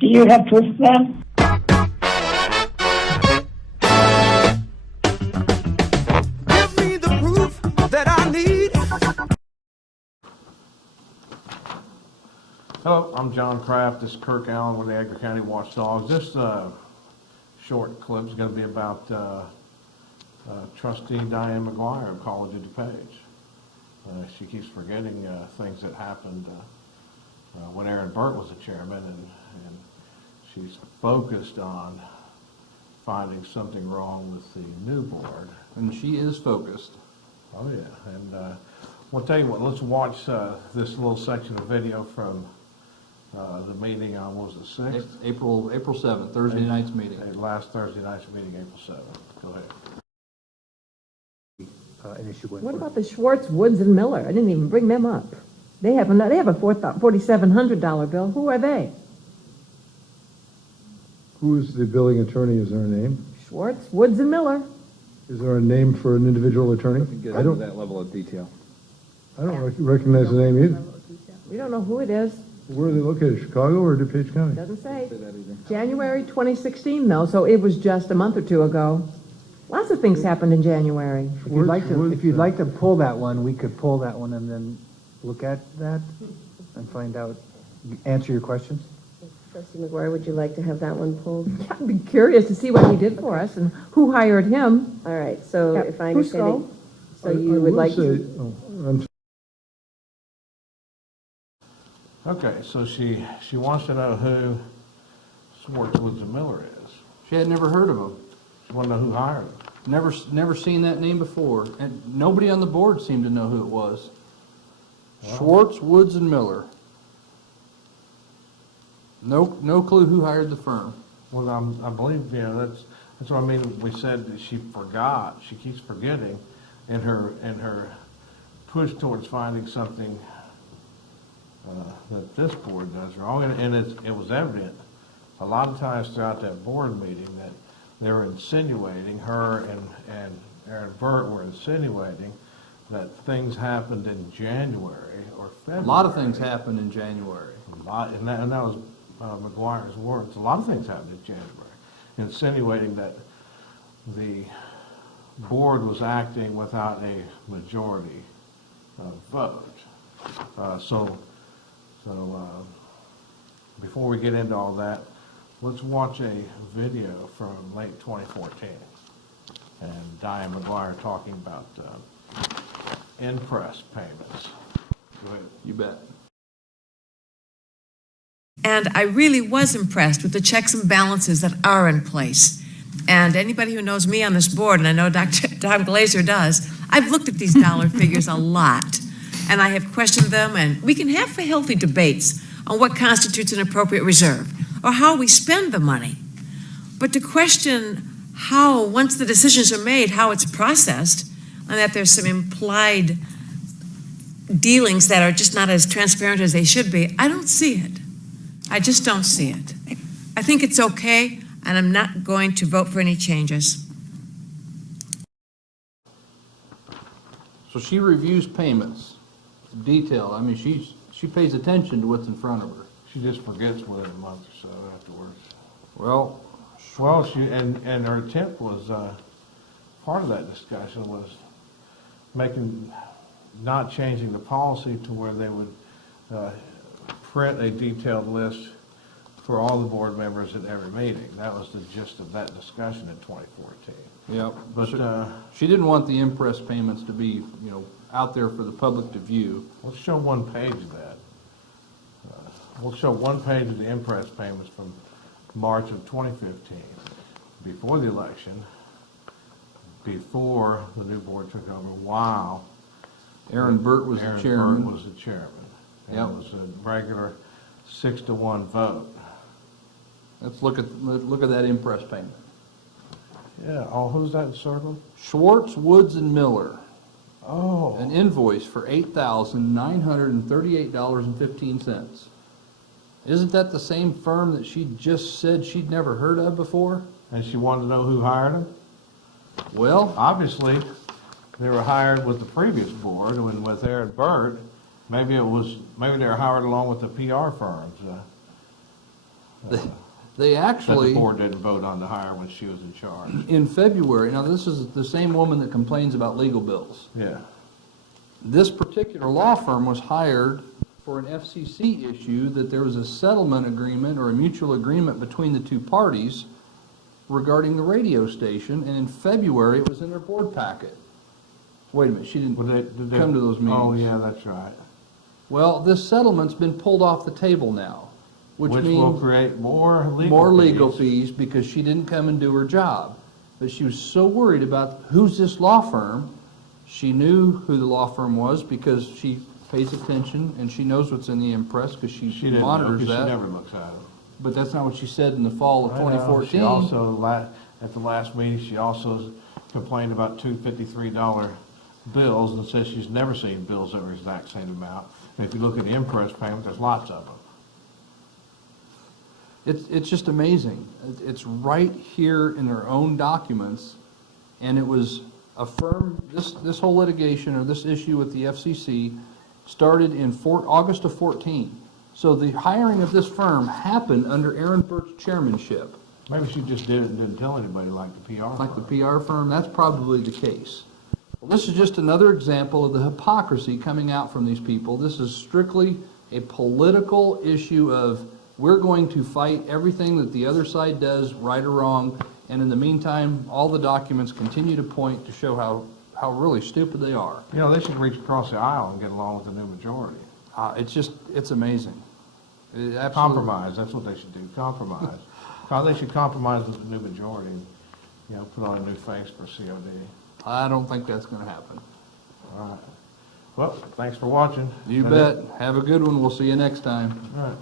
Do you have proof of that? Give me the proof that I need. Hello, I'm John Kraft. This is Kirk Allen with the Edgar County Watchdogs. This short clip is going to be about Trustee Diane McGuire of College of DuPage. She keeps forgetting things that happened when Aaron Burt was the chairman, and she's focused on finding something wrong with the new board. And she is focused. Oh yeah, and we'll tell you what, let's watch this little section of video from the meeting on, what was it, 6th? April 7th, Thursday night's meeting. Last Thursday night's meeting, April 7th. Go ahead. An issue with. What about the Schwartz, Woods, and Miller? I didn't even bring them up. They have a $4,700 bill. Who are they? Who is the billing attorney? Is there a name? Schwartz, Woods, and Miller. Is there a name for an individual attorney? I don't level of detail. recognize the name either. We don't know who it is. Where are they located, Chicago or DuPage County? Doesn't say. January 2016, though, so it was just a month or two ago. Lots of things happened in January. If you'd like to pull that one, we could pull that one and then look at that and find out, answer your questions. Trustee McGuire, would you like to have that one pulled? I'd be curious to see what he did for us and who hired him. All right, so Yeah, if I understand it, so you I would will like say, to... Okay, so she wants to know who Schwartz, Woods, and Miller is. She had never heard of him. She wants to know who hired them. Never seen that name before. And nobody on the board seemed to know who it was. Schwartz, Woods, and Miller. No clue who hired the firm. Well, I believe, that's what I mean. We said that she forgot. She keeps forgetting in her push towards finding something that this board does wrong, and it was evident a lot of times throughout that board meeting that they were insinuating, her and Aaron Burt were insinuating that things happened in January or February. A lot of things happened in January. And that was McGuire's words. A lot of things happened in January, insinuating that the board was acting without a majority vote. So before we get into all that, let's watch a video from late 2014 and Diane McGuire talking about interest payments. Go ahead. You bet. And I really was impressed with the checks and balances that are in place. And anybody who knows me on this board, and I know Dr. Tom Glazer does, I've looked at these dollar figures a lot. And I have questioned them, and we can have healthy debates on what constitutes an appropriate reserve or how we spend the money. But to question how, once the decisions are made, how it's processed, and that there's some implied dealings that are just not as transparent as they should be, I don't see it. I just don't see it. I think it's okay, and I'm not going to vote for any changes. So she reviews payments, detail. I mean, she pays attention to what's in front of her. She just forgets within a month or so afterwards. Well, She and her attempt was part of that discussion was not changing the policy to where they would print a detailed list for all the board members at every meeting. That was the gist of that discussion in 2014. yeah, But she didn't want the impress payments to be, out there for the public to view. let's show one page of that. We'll show one page of the impress payments from March of 2015, before the election, before the new board took over, while Aaron Burt was the chairman. Burt was the chairman. And Yep. it was a regular 6-to-1 vote. Let's look at that impress payment. Yeah, who's that circled? Schwartz, Woods, and Miller. Oh. An invoice for $8,938.15. Isn't that the same firm that she just said she'd never heard of before? And she wanted to know who hired them? Well, Obviously, they were hired with the previous board, and with Aaron Burt, maybe they were hired along with the PR firms. They that actually, the board didn't vote on to hire when she was in charge. in February, now this is the same woman that complains about legal bills. Yeah. This particular law firm was hired for an FCC issue that there was a settlement agreement or a mutual agreement between the two parties regarding the radio station, and in February, it was in their board packet. Wait a minute, she Well, didn't come to those meetings. Oh, yeah, that's right. Well, this settlement's been pulled off the table now, which Will means create more more legal fees because she didn't come and do her job. But she was so worried about who's this law firm. She knew who the law firm was because she pays attention and she knows what's in the impress because She she didn't know, monitors 'cause she that. never looks at them. But that's not what she said in the fall of I know. 2014. She also, at the last meeting, she also complained about two $53 bills and says she's never seen bills that were exact same amount. And if you look at the impress payment, there's lots of them. It's just amazing. It's right here in their own documents, and it was affirmed, this whole litigation or this issue with the FCC started in August of 14. So the hiring of this firm happened under Aaron Burt's chairmanship. Maybe she just did it and didn't tell anybody like the PR Like the firm. PR firm, that's probably the case. Well, this is just another example of the hypocrisy coming out from these people. This is strictly a political issue of we're going to fight everything that the other side does, right or wrong, and in the meantime, all the documents continue to point to show how really stupid they are. You know, they should reach across the aisle and get along with the new majority. It's amazing. It absolutely- Compromise, that's what they should do, compromise. They should compromise with the new majority and, you know, put on a new face for COD. I don't think that's gonna happen. All right. Well, thanks for watching. You That it? bet. Have a good one. We'll see you next time. All right.